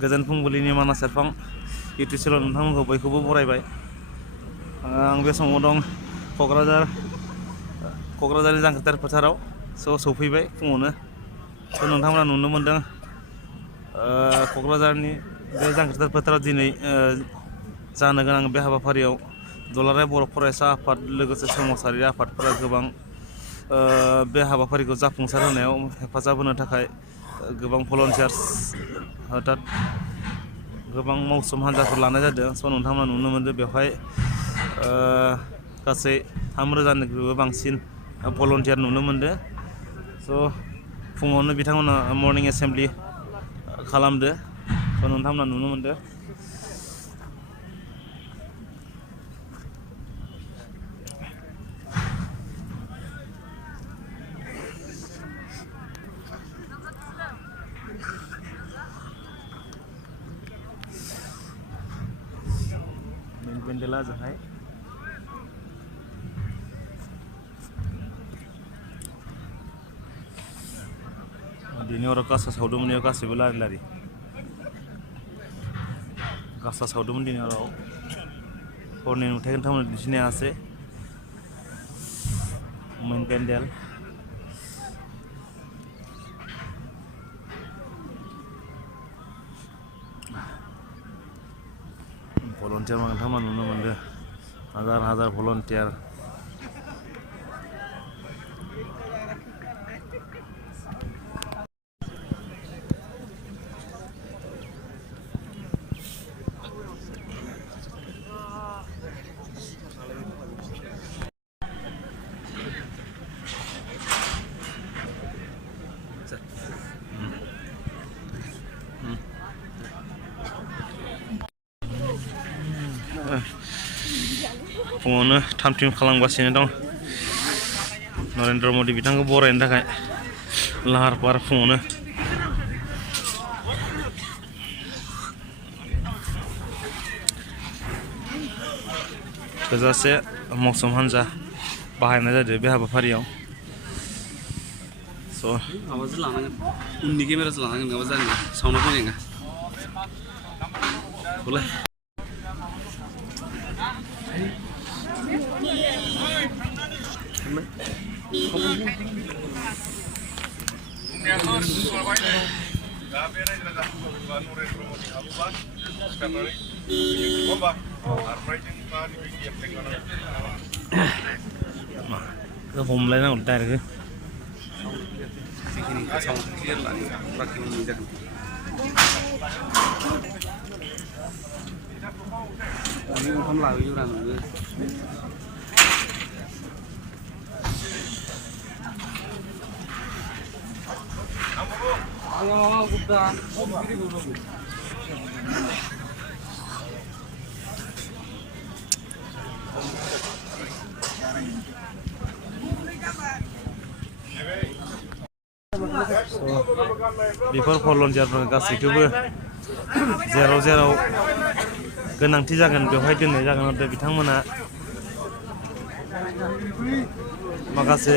गोजोन फुंबिलिनि मानास सेरफां YouTube channel नोंथांमोनखौ बयखौबो बरायबाय। आं बे समाव दं क'क्राझारनि जांख्रिथार फोथाराव सौफैबाय फुङावनो। नोंथांमोना नुनो मोनदों क'क्राझारनि बे जांख्रिथार फोथाराव दिनै जानो गोनां बे हाबाफारियाव दुलाराय बर' फरायसा आफाद लोगोसे सोमावसारारि आफादफोरा गोबां बे हाबाफारिखौ जाफुंसार होनायाव हेफाजाब होनो थाखाय गोबां भलन्टियार्स अर्थात गोबां मावसोम हान्जाफोर लानाय जादों। नोंथांमोना नुनो मोनदों बेवहाय गासै 3,000निख्रुइबो बांसिन भलन्टियार नुनो मोनदों। फुङावनो बिथांमोना मर्निं एसेम्बलि खालामदो। नोंथांमोना नुनो मोनदों। पेन्डेला ओजोंहाय दिनै हराव गासा सावदोंमोन, बेयाव गासैबो लारि लारि गासा सावदोंमोन। दिनै हराव हरनि नुथायखौ नोंथांमोना दिन्थिनो हायासै। मेन पेन्डेल भलन्टियार नोंथांमोना नुनो मोनदों, हाजार हाजार भलन्टियार। फुङावनो थाम-थिम खालामगासिनो दं। नरेन्द्र मदि बिथांखौ बरायनो थाखाय लाहार फाहार फुङावनो। थोजासे मावसोम हान्जा बाहायनाय जादों बे हाबाफारियाव। माबासो लानांगोन, उननि केमेरासो लानांगोन, नङाबा जानाय नङा, साउन्डआ फैनाय नङा। हमलायनांगौ डाइरेक्ट ओंखाम लाबोयोब्रा नोङो। बेफोर भलन्टियारफोर गासैखौबो जेराव जेराव गोनांथि जागोन बेवहाय दोननाय जागोन। नाथाय बिथांमोना माखासे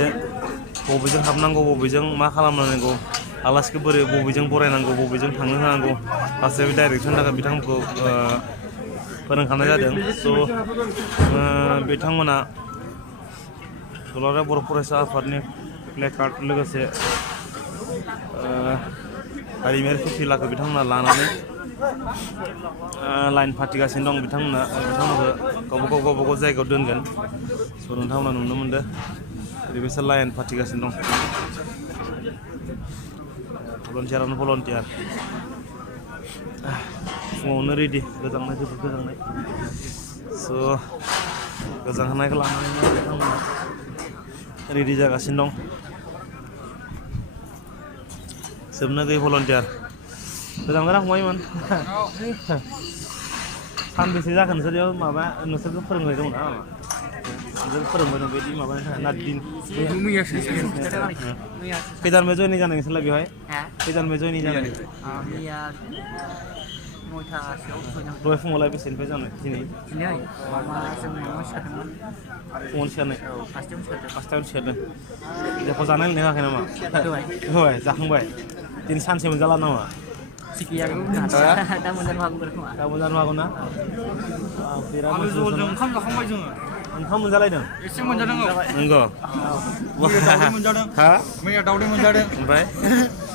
बबेजों हाबनांगौ, बबेजों मा खालामनांगौ, आलासिखौ बोरै बबेजों बरायनांगौ, बबेजों थांनो होनांगौ, गासैबो डाइरेक्सननि थाखाय बिथांमोनखौ फोरोंखानाय जादों। बिथांमोना दुलाराय बर' फरायसा आफादनि प्लेकार्ड लोगोसे हारिमायारि फिरफिलाखौ बिथांमोना लानानै लाइन फाथिगासिनो दं। बिथांमोनखौ गावबा गाव जायगायाव दोनगोन। नोंथांमोना नुनो मोनदों ओरैबायसा लाइन फाथिगासिनो दं। भलन्टियारानो भलन्टियार फुङावनो रेडि, गोजांनाय जोबोद गोजांनाय। गोजांहोनायखौ लानानैनो बिथांमोना रेडि जागासिनो दं। जोबनो गैयै भलन्टियार। गोजांगोना फंबायमोन? सानबेसे जाखो नोंसोर माबा नोंसोरखौ फोरोंबाय दं ना? नोंसोर फोरोंबाय दं बिदि माबानि थाखाय ना दिन? खैदाननिफ्राय जयनिं जानाय नोंसोरलाय बेवहाय? खैदाननिफ्राय जयनिं जानाय? मैया 9थासोआव जयन। दहाय फुङावलाय बेसेनिफ्राय जानाय दिनै? दिनै माबा जों माबा सिखारदोंमोन। फुङावनो सिखारनाय? औ, 5थायावनो सिखारदों। 5थायावनो सिखारदों। एख' जानाय लोंनाय होआखै नामा? दहाय जाखांबाय। दिनै सानसे मोनजाला नामा? Iya, dah mundur hagu berkuma. गाबोन जानो हागौ ना बिराद आलु जहलजों ओंखाम जाखांबाय जोङो ओंखाम मोनजालायदों एसे मोनजादों औ नंगौ मैया दावदै मोनजादों हा मैया दावदै मोनजादों ओमफ्राय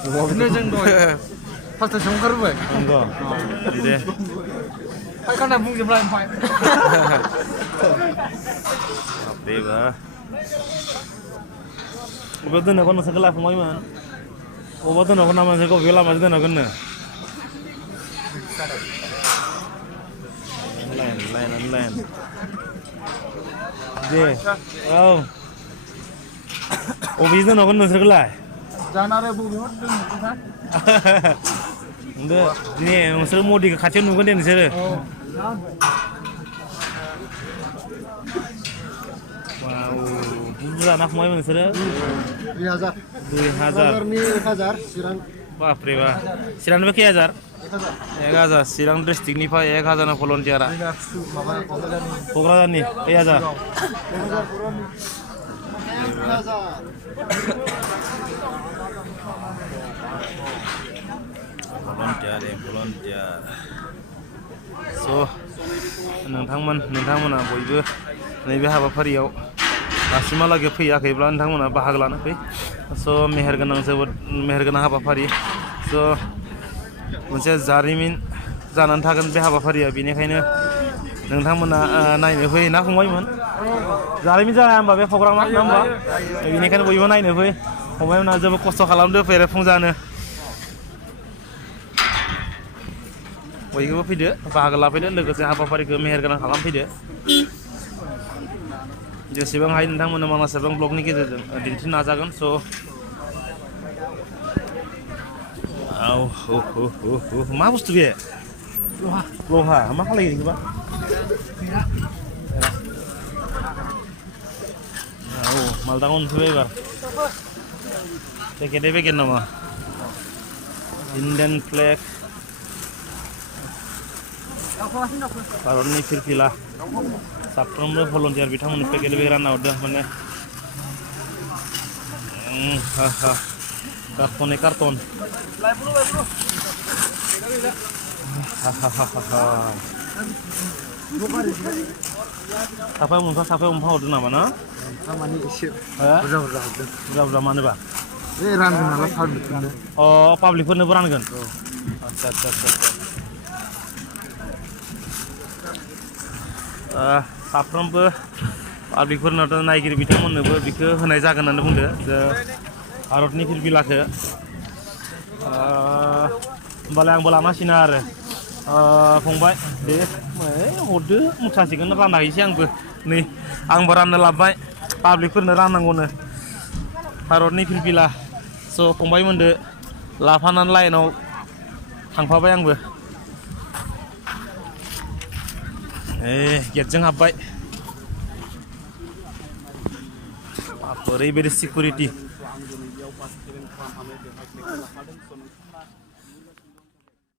बिदिनो जों दहाय फासथासोआव ओंखारबोबाय नंगौ दे फायखाना बुंजोबलाय ओमफ्राय बेबा बबेयाव दोननांगौ नोंसोरखौ लाफांबायमोन बबेयाव दोननांगौ ना नोंसोरखौ बबे लामाजों दोननांगोननो लाइन दे औ बबेजों दोननांगोन नोंसोरखौलाय जाना आरो बबेयाव दोनहरगोनथाय नोंदो दिनै नोंसोर मदिखौ खाथियाव नुगोन दे नोंसोरो बुरजा ना फंबायमोन नोंसोरो 2000 बापरे बा चिरांनिफ्राय खै हाजार 1000 चिरां डिस्ट्रिक्टनिफ्राय 1000 भलन्टियारा क'क्राझारनि खै हाजार भलन्टियार स' नोंथांमोना बयबो नैबे हाबाफारियाव दासिमहालागै फैयाखैब्ला नोंथांमोना बाहागो लानो फै स' जोबोद मेहेरगोनां हाबाफारि स' मोनसे जारिमिन जानानै थागोन बे हाबाफारिया बेनिखायनो नोंथांमोना नायनो फै ना फंबायमोन जारिमिन जाया होमबा बे प्रग्रामा नङा होमबा बेनिखायनो बयबो नायनो फै फंबायमोना जोबोद खस्थ' खालामदो बेरेफुंजानो बयबो फैदो बाहागो लाफैदो लोगोसे हाबाफारिखौ मेहेरगोनां खालामफैदो जेसेबां हायो नोंथांमोना मानास एबं ब्लगनि गेजेरजों दिन्थिनो नाजागोन स' मा बुस्थु बे लहा मा खालायो बेखौबा औ मालदाङाव नुफैबाय एबार पेकेट नामा इन्डियान फ्लेग भारतनि फिरफिला साफ्रोमबो भलन्टियार बिथांमोननो पेकेट रानना हरदों माने कार्टन साफायाव मोनफा हरदों नामा ना माने एसे बुरजा मानोबा बे रानगोन नालाय पाब्लिकफोरनो पाब्लिकफोरनोबो रानगोन आदसा साफ्रोमबो पाब्लिकफोरनावथ' नायगिरि बिथांमोननोबो बेखौ होनाय जागोन होननानै बुंदो जे भारतनि फिरफिलाखौ होमबालाय आंबो लानांसिना आरो फंबाय दे हरदो मुथासेखौनो रानना हैसै आंबो नै आंबो राननो लाबबाय पाब्लिकफोरनो राननांगौनो भारतनि फिरफिला स' फंबायमोनदो लाफानानै लाइनाव थांफाबाय आंबो गेटजों हाबबाय ओरैबायदि सिकिउरिटि